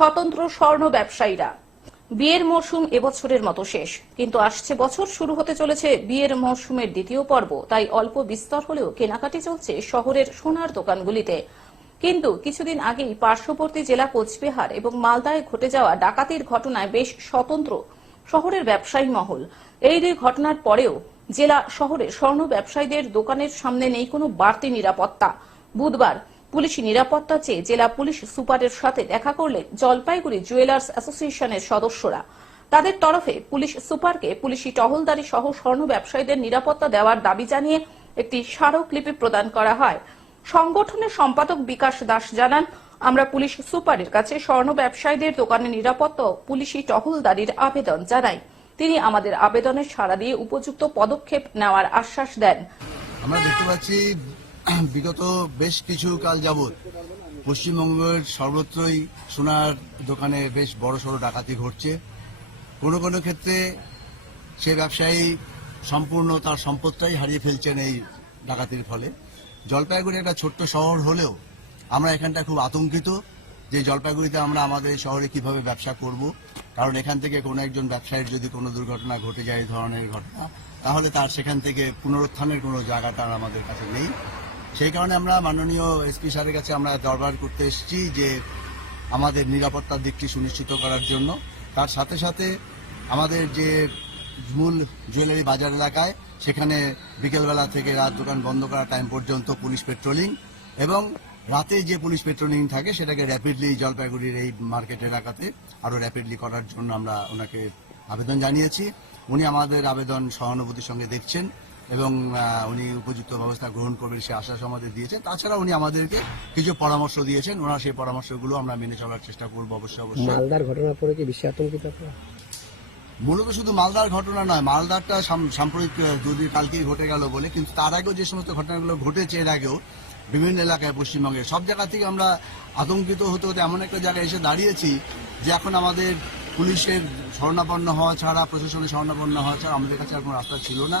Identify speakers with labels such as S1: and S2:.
S1: স্বতন্ত্র স্বর্ণ ব্যবসায়ীরা। বিয়ের মরশুম এবছরের মতো শেষ। কিন্তু আসছে বছর, শুরু হতে চলেছে বিয়ের মরশুমের দ্বিতীয় পর্ব। তাই অল্প বিস্তর হলেও কেনাকাটি চলছে শহরের সোনার দোকানগুলিতে। কিন্তু কিছুদিন আগেই পার্শ্ববর্তী জেলা কোচবিহার এবং মালদায় ঘটে যাওয়া ডাকাতির ঘটনায় বেশ স্বতন্ত্র শহরের ব্যবসায়ী মহল। এই দুই ঘটনার পরেও জেলা শহরে স্বর্ণ ব্যবসায়ীদের দোকানের সামনে নেই কোনো বাড়তি নিরাপত্তা। বুধবার পুলিশি নিরাপত্তা চেয়ে জেলা পুলিশ সুপারের সাথে দেখা করলেন জলপাইগুড়ি জুয়েলার্স অ্যাসোসিয়েশনের সদস্যরা। তাদের তরফে পুলিশ সুপারকে পুলিশি টহলদারি সহ স্বর্ণ ব্যবসায়ীদের নিরাপত্তা দেওয়ার দাবি জানিয়ে একটি স্মারকলিপি প্রদান করা হয়। সংগঠনের সম্পাদক বিকাশ দাস জানান, আমরা পুলিশ সুপারের কাছে স্বর্ণ ব্যবসায়ীদের দোকানে নিরাপত্তা পুলিশি টহলদারির আবেদন জানাই। তিনি আমাদের আবেদনের সাড়া দিয়ে উপযুক্ত পদক্ষেপ নেওয়ার আশ্বাস দেন।
S2: আমরা দেখতে পাচ্ছি বিগত বেশ কিছু কাল যাবৎ পশ্চিমবঙ্গের সর্বত্রই সোনার দোকানে বেশ বড় সড়ো ডাকাতি ঘটছে। কোনো কোনো ক্ষেত্রে সে ব্যবসায়ী সম্পূর্ণ তার সম্পদটাই হারিয়ে ফেলছেন এই ডাকাতির ফলে। জলপাইগুড়ি একটা ছোট্ট শহর হলেও আমরা এখানটা খুব আতঙ্কিত যে জলপাইগুড়িতে আমরা আমাদের শহরে কীভাবে ব্যবসা করব। কারণ এখান থেকে কোনো একজন ব্যবসায়ীর যদি কোনো দুর্ঘটনা ঘটে যায় এই ধরনের ঘটনা, তাহলে তার সেখান থেকে পুনরুত্থানের কোনো জায়গাটা আমাদের কাছে নেই। সেই কারণে আমরা মাননীয় এসপি স্যারের কাছে আমরা দরবার করতে এসেছি যে আমাদের নিরাপত্তার দিকটি সুনিশ্চিত করার জন্য। তার সাথে সাথে আমাদের যে মূল জুয়েলারি বাজার এলাকায়, সেখানে বিকেলবেলা থেকে রাত দোকান বন্ধ করার টাইম পর্যন্ত পুলিশ পেট্রোলিং এবং রাতে যে পুলিশ পেট্রোলিং থাকে, সেটাকে র্যাপিডলি জলপাইগুড়ির এই মার্কেট এলাকাতে আরও র্যাপিডলি করার জন্য আমরা ওনাকে আবেদন জানিয়েছি। উনি আমাদের আবেদন সহানুভূতির সঙ্গে দেখছেন। এবং উনি উপযুক্ত ব্যবস্থা গ্রহণ করবেন সে আশ্বাস আমাদের দিয়েছেন। তাছাড়া উনি আমাদেরকে কিছু পরামর্শ দিয়েছেন। ওনার সেই পরামর্শগুলো আমরা মেনে চলার চেষ্টা করব অবশ্যই অবশ্যই।
S3: মালদার ঘটনার পরে কি বেশি আতঙ্কিত আপনারা?
S2: মূলত শুধু মালদার ঘটনা নয় মালদারটা সাম্প্রতিক দুদিন কালকেই ঘটে গেল বলে কিন্তু তার আগেও যে সমস্ত ঘটনাগুলো ঘটেছে এর আগেও বিভিন্ন এলাকায় পশ্চিমবঙ্গে সব জায়গা থেকে আমরা আতঙ্কিত হতে হতে এমন একটা জায়গায় এসে দাঁড়িয়েছি যে এখন আমাদের পুলিশের স্বর্ণাপন্ন হওয়া ছাড়া প্রশাসনের স্বর্ণাপন্ন হওয়া ছাড়া আমাদের কাছে আর কোনো রাস্তা ছিল না।